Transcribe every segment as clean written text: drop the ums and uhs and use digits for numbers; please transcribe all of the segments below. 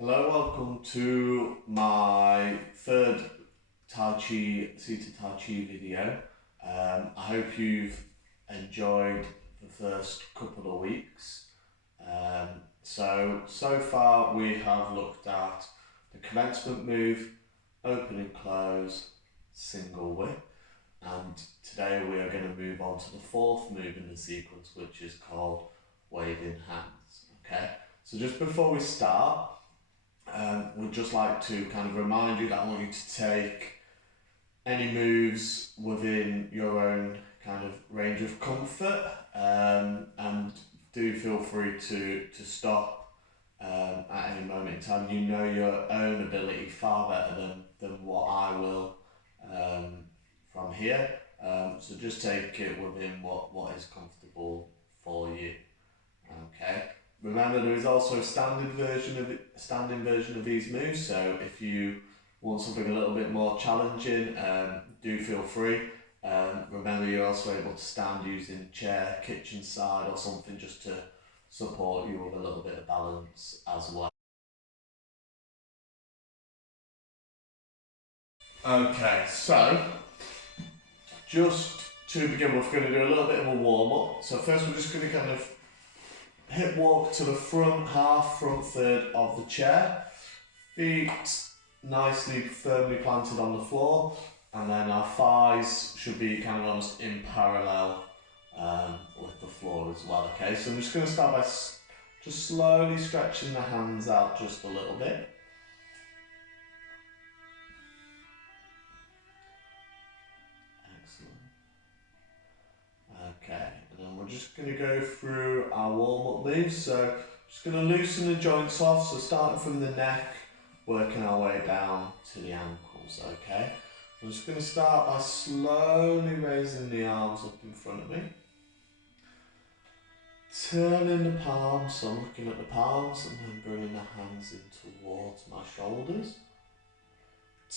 Hello, welcome to my third seated Tai Chi video. I hope you've enjoyed the first couple of weeks. So far we have looked at the commencement move, open and close, single whip, and today we are going to move on to the fourth move in the sequence, which is called waving hands. Okay, so just before we start, we'd just like to kind of remind you that I want you to take any moves within your own kind of range of comfort, and do feel free to stop at any moment in time. You know your own ability far better than what I will from here. So just take it within what is comfortable for you. Okay. Remember, there is also a standing version of these moves. So if you want something a little bit more challenging, do feel free. Remember, you're also able to stand using chair, kitchen side, or something just to support you with a little bit of balance as well. Okay, so just to begin with, we're going to do a little bit of a warm up. So first, we're just going to kind of hip walk to the front third of the chair, feet nicely firmly planted on the floor, and then our thighs should be kind of almost in parallel with the floor as well. Okay, so I'm just going to start by just slowly stretching the hands out just a little bit. Excellent. Okay, and then we're just going to go through our warm-up moves. So just going to loosen the joints off, so starting from the neck, working our way down to the ankles, okay? I'm just going to start by slowly raising the arms up in front of me. Turning the palms, so I'm looking at the palms and then bringing the hands in towards my shoulders.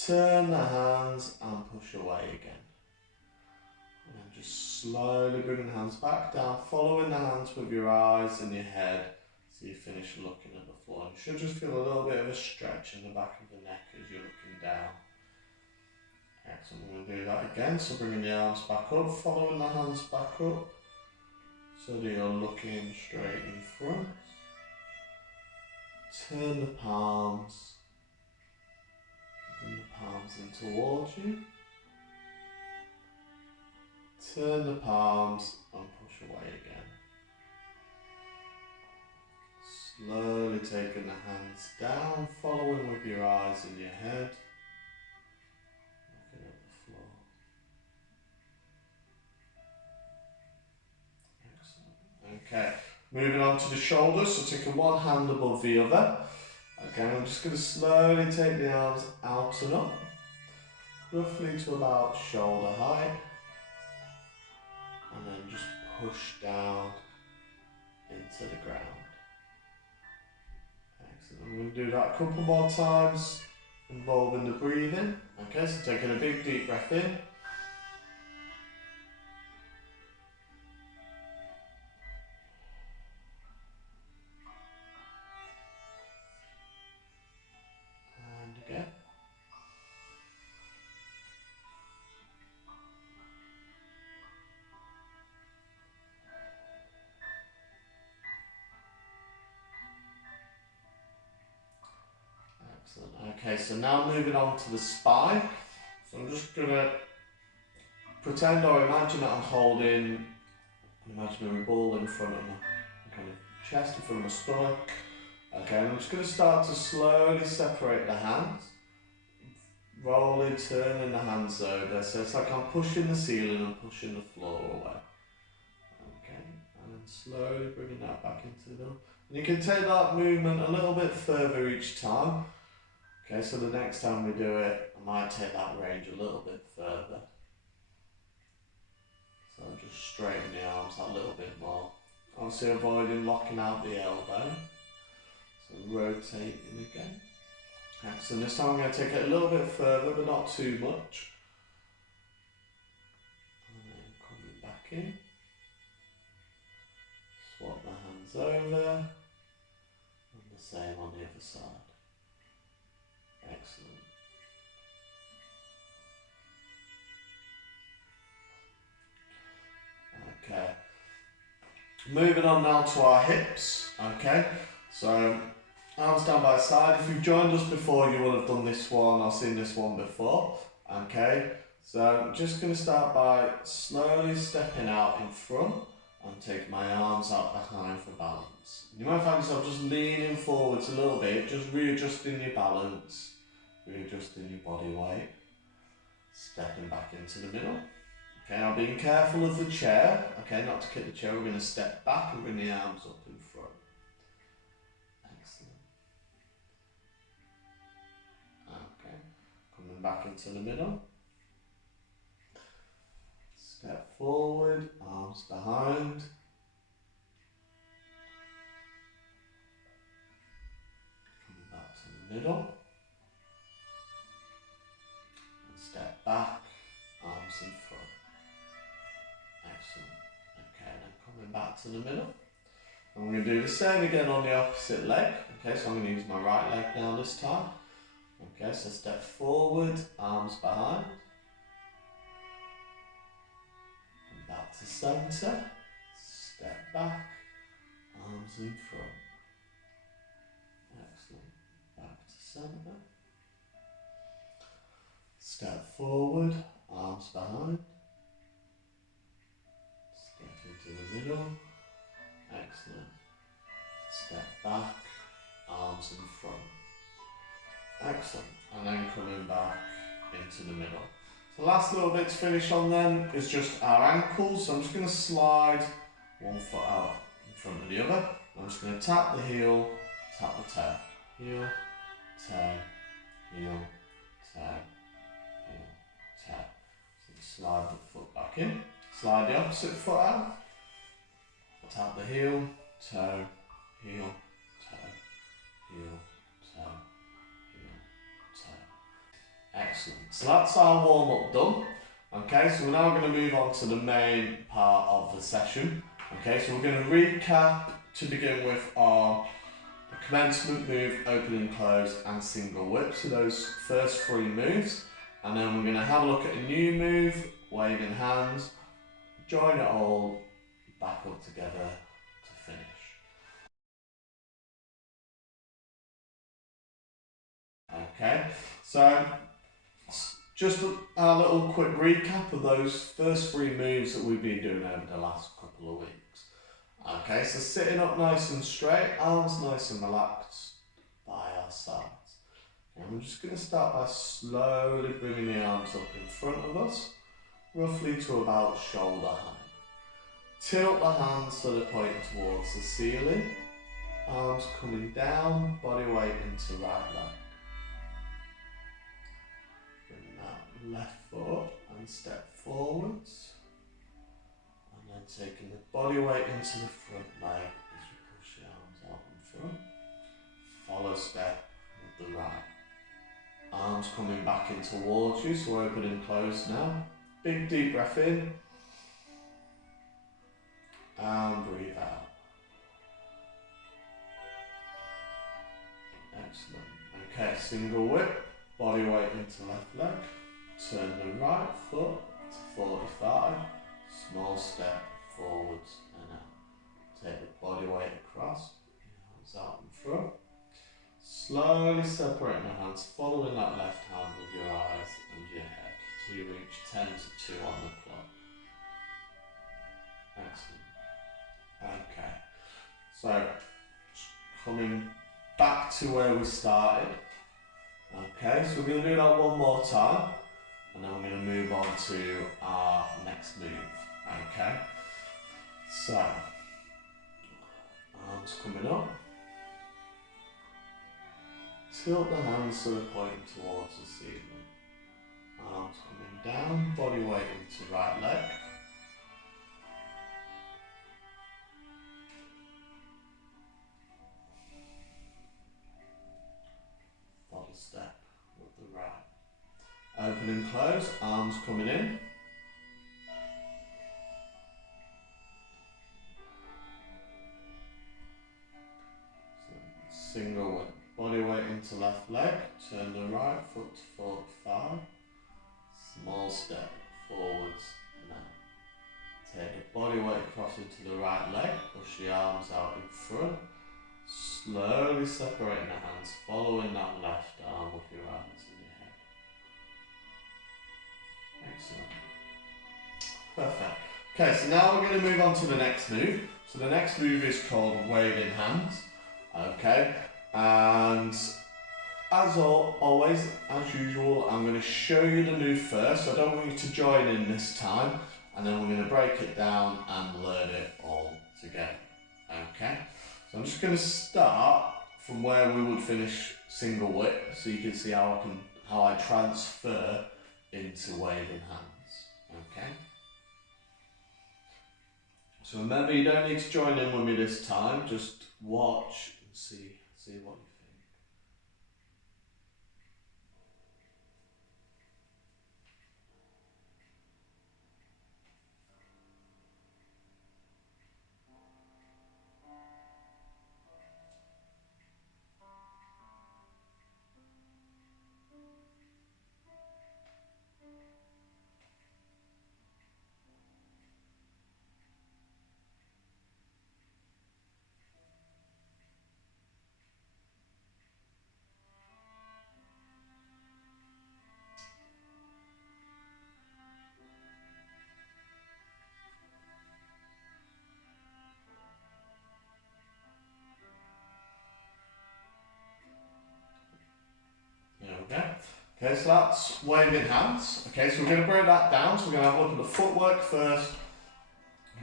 Turn the hands and push away again. And then just slowly bringing the hands back down, following the hands with your eyes and your head so you finish looking at the floor. You should just feel a little bit of a stretch in the back of the neck as you're looking down. Excellent, we're going to do that again, so bringing the arms back up, following the hands back up, so that you're looking straight in front. Turn the palms, bring the palms in towards you. Turn the palms and push away again. Slowly taking the hands down, following with your eyes and your head. Looking at the floor. Excellent. Okay, moving on to the shoulders, so taking one hand above the other. Okay, I'm just going to slowly take the arms out and up, roughly to about shoulder height, and then just push down into the ground. Excellent. I'm going to do that a couple more times, involving the breathing. Okay, so taking a big deep breath in. And again. Excellent. Okay, so now moving on to the spine. So I'm just going to pretend or imagine that I'm holding an imaginary ball in front of my kind of chest, in front of my stomach. Okay, and I'm just going to start to slowly separate the hands, rolling, turning the hands over. So it's like I'm pushing the ceiling and pushing the floor away. Okay, and then slowly bringing that back into them. And you can take that movement a little bit further each time. Okay, so the next time we do it, I might take that range a little bit further. So just straighten the arms a little bit more. Obviously avoiding locking out the elbow. So rotating again. So this time I'm going to take it a little bit further, but not too much. And then coming back in. Swap the hands over. And the same on the other side. Excellent. Okay. Moving on now to our hips. Okay. So arms down by the side. If you've joined us before, you will have done this one or seen this one before. Okay. So I'm just going to start by slowly stepping out in front and take my arms out behind for balance. You might find yourself just leaning forwards a little bit, just readjusting your balance, readjusting your body weight, stepping back into the middle. Okay, now being careful of the chair, okay, not to kick the chair, we're going to step back and bring the arms up in front. Excellent. Okay, coming back into the middle. Step forward, arms behind. Coming back to the middle. And step back, arms in front. Excellent. Okay, then coming back to the middle. And we're going to do the same again on the opposite leg. Okay, so I'm going to use my right leg now this time. Okay, so step forward, arms behind. And back to centre. Step back, arms in front. Excellent. Back to centre. Step forward, arms behind. Step into the middle. Excellent. Step back, arms in front. Excellent. And then coming back into the middle. The last little bit to finish on then is just our ankles. So I'm just going to slide one foot out in front of the other. I'm just going to tap the heel, tap the toe. Heel, toe, heel, toe, heel, toe. So slide the foot back in. Slide the opposite foot out. Tap the heel, toe, heel, toe, heel, toe, heel, toe. Excellent. So that's our warm up done. Okay, so we're now going to move on to the main part of the session. Okay, so we're going to recap to begin with our commencement move, open and close, and single whip. So those first three moves. And then we're going to have a look at a new move, waving hands, join it all, back up together to finish. Okay, so just a little quick recap of those first three moves that we've been doing over the last couple of weeks. Okay, so sitting up nice and straight, arms nice and relaxed by our sides. And we're just going to start by slowly bringing the arms up in front of us, roughly to about shoulder height. Tilt the hands so they're pointing towards the ceiling. Arms coming down, body weight into right leg. Bring that left foot up and step forwards. And then taking the body weight into the front leg as you push the arms out in front. Follow step with the right. Arms coming back in towards you, so open and close now. Big deep breath in. And breathe out. Excellent. Okay, single whip, body weight into left leg. Turn the right foot to 45. Small step forwards and out. Take the body weight across. Hands out in front. Slowly separating the hands, following that left hand with your eyes and your head till you reach 10 to 2 on the clock. Excellent. Okay, so coming back to where we started. Okay, so we're going to do that one more time and then we're going to move on to our next move. Okay, so arms coming up. Tilt the hands so they're pointing towards the ceiling. Arms coming down, body weight into right leg. Body step with the right. Open and close, arms coming in. Single whip. Body weight into left leg, turn the right foot to forward 5, small step forwards now. Take the body weight across into the right leg, push the arms out in front, slowly separating the hands, following that left arm with your hands in your head. Excellent. Perfect. Okay, so now we're going to move on to the next move. So the next move is called waving hands. Okay, and as always, as usual, I'm going to show you the move first. I don't want you to join in this time, and then we're going to break it down and learn it all together. Okay, so I'm just going to start from where we would finish single whip, so you can see how I transfer into waving hands. Okay. So remember, you don't need to join in with me this time. Just watch and see what you think. There we go. Okay, so that's waving hands. Okay, so we're going to break that down. So we're going to have a look at the footwork first,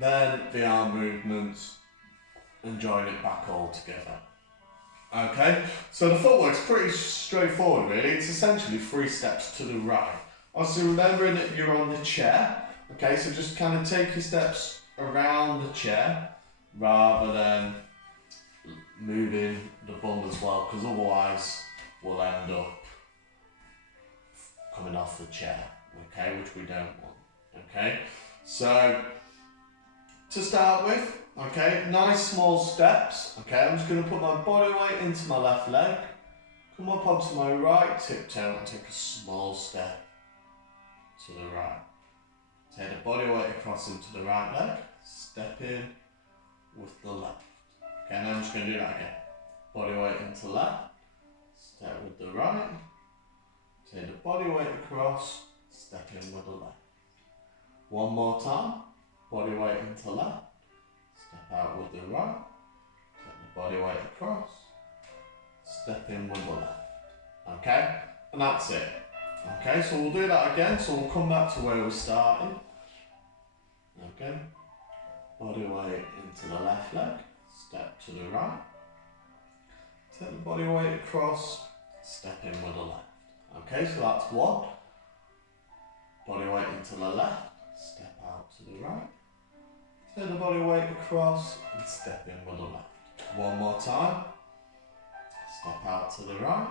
then the arm movements, and join it back all together. Okay, so the footwork's pretty straightforward really. It's essentially 3 steps to the right. Also remembering that you're on the chair. Okay, so just kind of take your steps around the chair rather than moving the bum as well, because otherwise we'll end up coming off the chair, okay, which we don't want. Okay, so to start with, okay, nice small steps. Okay, I'm just going to put my body weight into my left leg, come up onto my right tiptoe and take a small step to the right. Take the body weight across into the right leg, step in with the left. Okay, now I'm just going to do that again. Body weight into left, step with the right, take the body weight across, step in with the left. One more time, body weight into left, step out with the right, take the body weight across, step in with the left. Okay, and that's it. Okay, so we'll do that again, so we'll come back to where we started. Okay, body weight into the left leg, step to the right, take the body weight across, step in with the left. Okay, so that's 1. Body weight into the left, step out to the right, take the body weight across and step in with the left. One more time, step out to the right,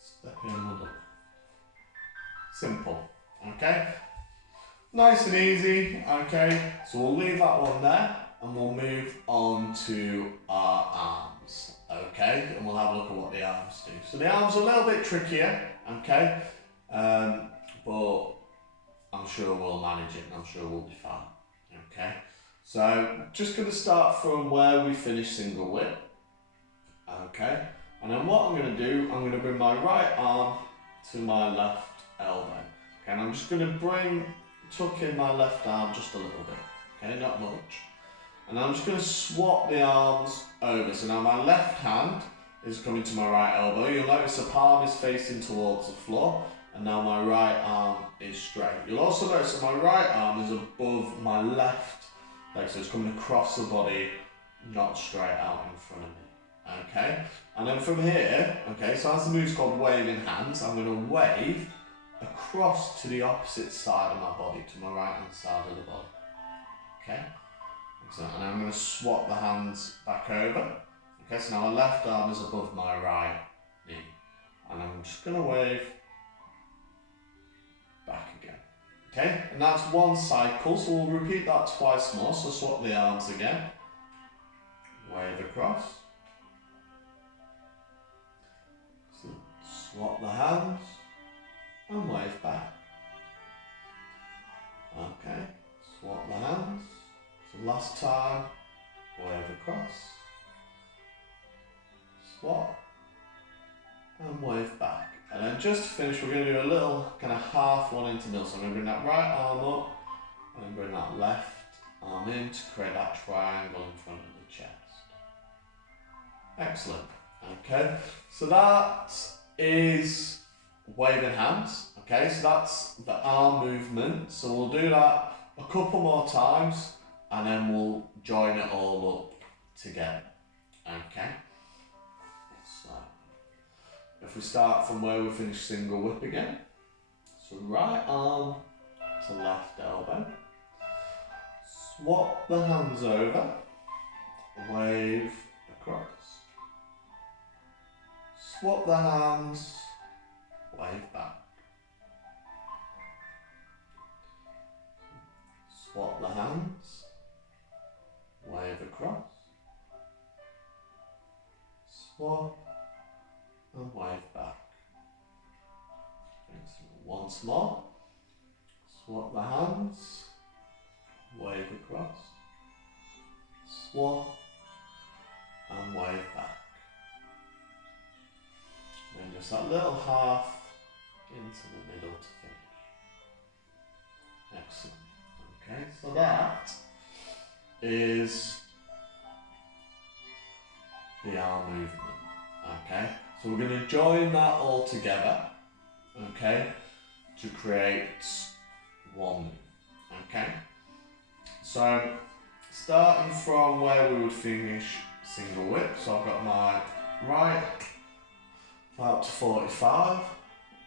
step in with the left. Simple, okay? Nice and easy, okay? So we'll leave that one there and we'll move on to our arms, okay? And we'll have a look at what the arms do. So the arms are a little bit trickier, okay? But I'm sure we'll manage it and I'm sure we'll be fine, okay? So just going to start from where we finished single whip, okay? And then what I'm going to do, I'm going to bring my right arm to my left elbow, okay? And I'm just going to tuck in my left arm just a little bit, okay? Not much. And I'm just going to swap the arms over. So now my left hand is coming to my right elbow. You'll notice the palm is facing towards the floor. And now my right arm is straight. You'll also notice that my right arm is above my left leg. So it's coming across the body, not straight out in front of me. Okay? And then from here, okay, so as the move's called waving hands, I'm going to wave across to the opposite side of my body, to my right hand side of the body. Okay? Excellent. And I'm going to swap the hands back over. Okay, so now my left arm is above my right knee. And I'm just going to wave back again. Okay, and that's 1 cycle, so we'll repeat that twice more. So swap the arms again. Wave across. So Swap the hands and wave back. Okay, swap the hands. So last time, wave across. Swap and wave back. And then just to finish, we're going to do a little kind of half one into middle. So I'm going to bring that right arm up and then bring that left arm in to create that triangle in front of the chest. Excellent. Okay, so that is waving hands. Okay, so that's the arm movement. So we'll do that a couple more times and then we'll join it all up together. Okay, so if we start from where we finish single whip again. So right arm to left elbow. Swap the hands over. Wave across. Swap the hands. Wave back. Swap the hands. Wave across. Swap and wave back. Excellent. Once more. Swap the hands. Wave across. Swap and wave back. And just that little half into the middle to finish. Excellent. Okay, so that is the arm movement. Okay, so we're going to join that all together, okay, to create one move. Okay, so starting from where we would finish single whip, so I've got my right out to 45,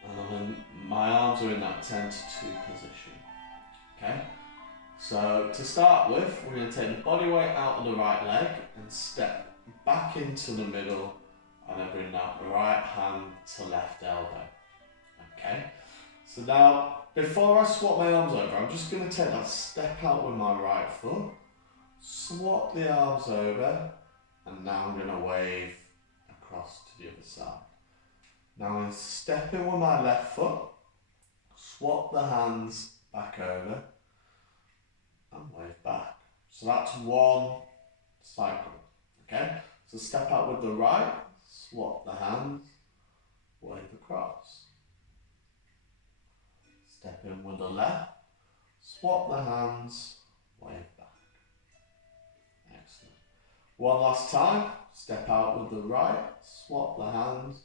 and then my arms are in that 10 to 2 position. Okay, so to start with, we're going to take the body weight out of the right leg and step back into the middle, and then bring that right hand to left elbow. Okay, so now before I swap my arms over, I'm just going to take that step out with my right foot, swap the arms over, and now I'm going to wave across to the other side. Now I'm going to step in with my left foot, swap the hands back over, and wave back. So that's one cycle. Okay, so step out with the right, swap the hands, wave across. Step in with the left, swap the hands, wave back. Excellent. One last time, step out with the right, swap the hands,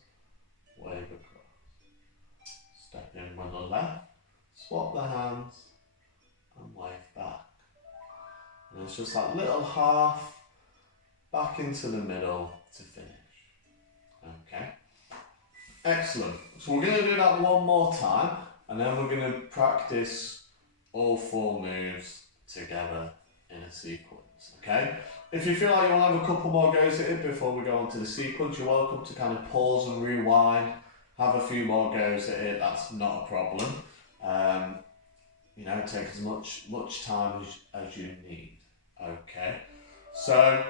wave across. Step in with the left, swap the hands, and wave back. And it's just that little half back into the middle to finish. Okay, excellent. So we're going to do that one more time, and then we're going to practice all 4 moves together in a sequence. Okay, if you feel like you want to have a couple more goes at it before we go on to the sequence, you're welcome to kind of pause and rewind, have a few more goes at it. That's not a problem. You know, take as much time as you need. Okay, so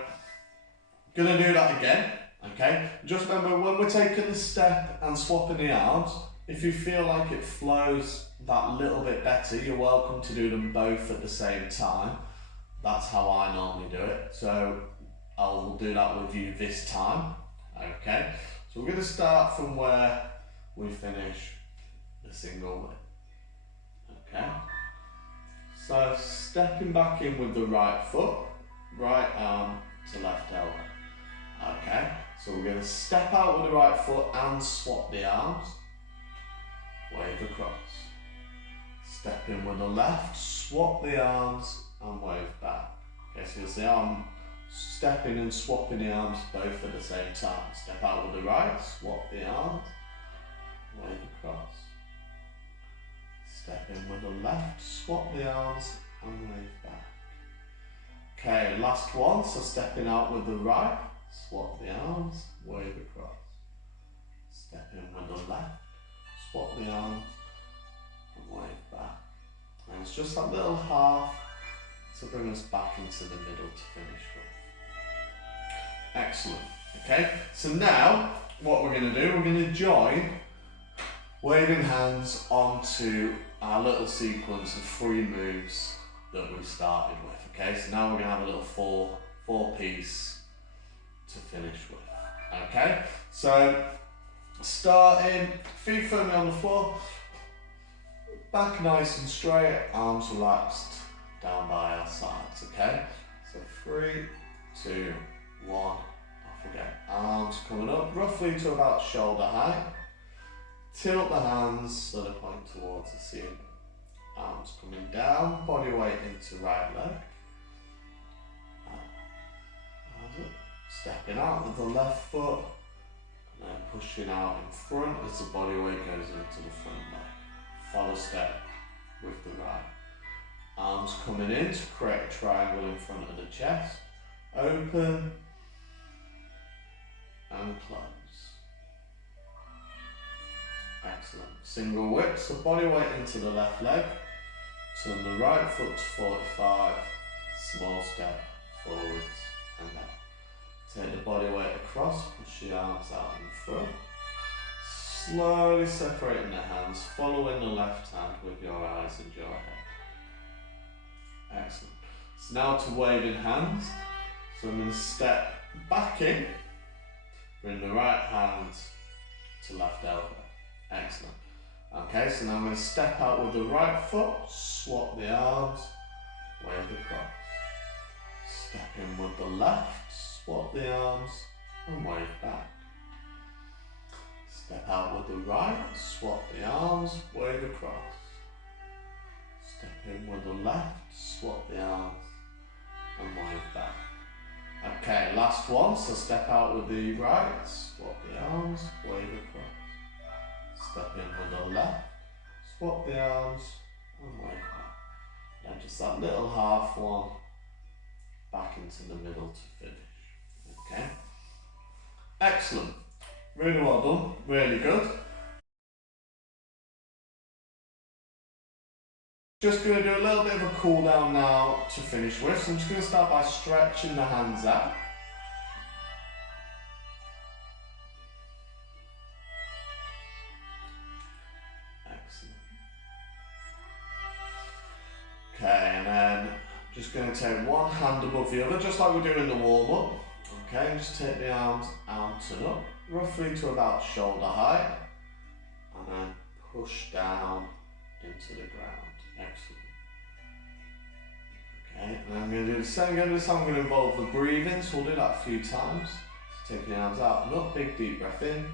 gonna do that again. Okay, just remember when we're taking the step and swapping the arms, if you feel like it flows that little bit better, you're welcome to do them both at the same time. That's how I normally do it, so I'll do that with you this time. Okay, so we're going to start from where we finish the single whip. Okay, so stepping back in with the right foot, right arm to left elbow. Okay, so we're going to step out with the right foot and swap the arms, wave across. Step in with the left, swap the arms and wave back. Okay, so you'll see I'm stepping and swapping the arms both at the same time. Step out with the right, swap the arms, wave across. Step in with the left, swap the arms and wave back. Okay, last one, so stepping out with the right, swap the arms, wave across. Step in with the left, swap the arms and wave back. And it's just that little half to bring us back into the middle to finish with. Excellent. Okay, so now what we're going to do, we're going to join waving hands onto our little sequence of 3 moves that we started with. Okay, so now we're going to have a little four piece to finish with. Okay, so starting, feet firmly on the floor, back nice and straight, arms relaxed down by our sides. Okay, so 3, 2, 1, off we go. Arms coming up roughly to about shoulder height. Tilt the hands so they point towards the ceiling. Arms coming down, body weight into right leg. Stepping out with the left foot and then pushing out in front as the body weight goes into the front leg. Follow step with the right. Arms coming in to create a triangle in front of the chest. Open and close. Excellent. Single whip, so body weight into the left leg. Turn the right foot to 45. Small step forwards and down. Take the body weight across, push the arms out in front. Slowly separating the hands, following the left hand with your eyes and your head. Excellent. So now to waving hands. So I'm going to step back in, bring the right hand to left elbow. Excellent. Okay, so now I'm going to step out with the right foot, swap the arms, wave across. Step in with the left, swap the arms and wave back. Step out with the right, swap the arms, wave across. Step in with the left, swap the arms and wave back. Okay, last one, so step out with the right, swap the arms, wave across. Step in with the left, swap the arms and wave back. Now just that little half one back into the middle to finish. Okay, excellent, really well done, really good. Just going to do a little bit of a cool down now to finish with. So I'm just going to start by stretching the hands out. Excellent. Okay, and then just going to take one hand above the other, just like we're doing the warm up. Okay, and just take the arms out and up, roughly to about shoulder height, and then push down into the ground. Excellent. Okay, and I'm going to do the same again. This time I'm going to involve the breathing, so we'll do that a few times. So take the arms out and up, big deep breath in.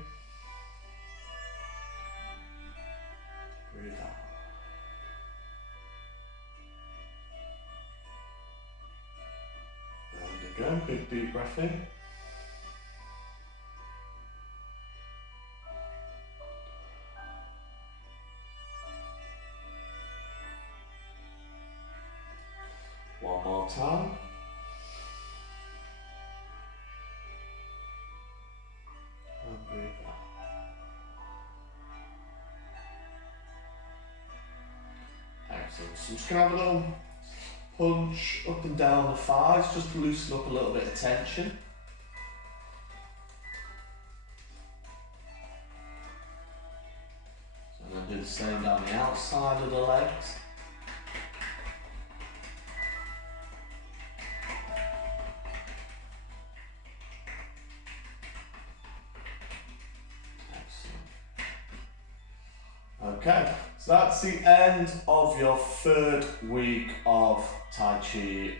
Breathe out. And again, big deep breath in. One more time. And breathe out. Excellent. So I'm just going to have a little punch up and down the thighs just to loosen up a little bit of tension. So I'm going to do the same down the outside of the legs. Okay, so that's the end of your 3rd week of Tai Chi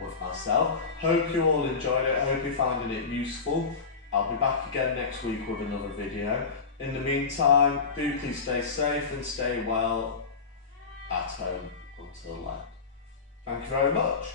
with myself. Hope you all enjoyed it, hope you're finding it useful. I'll be back again next week with another video. In the meantime, do please stay safe and stay well at home until then. Thank you very much.